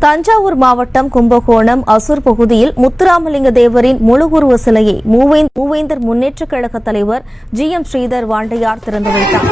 தஞ்சாவூர் மாவட்டம் கும்பகோணம் அசூர் பகுதியில் முத்துராமலிங்க தேவரின் முழு உருவ சிலையை மூவேந்தர் முன்னேற்றக் கழக தலைவர் ஜி எம் ஸ்ரீதர் வாண்டையார் திறந்து வைத்தார்.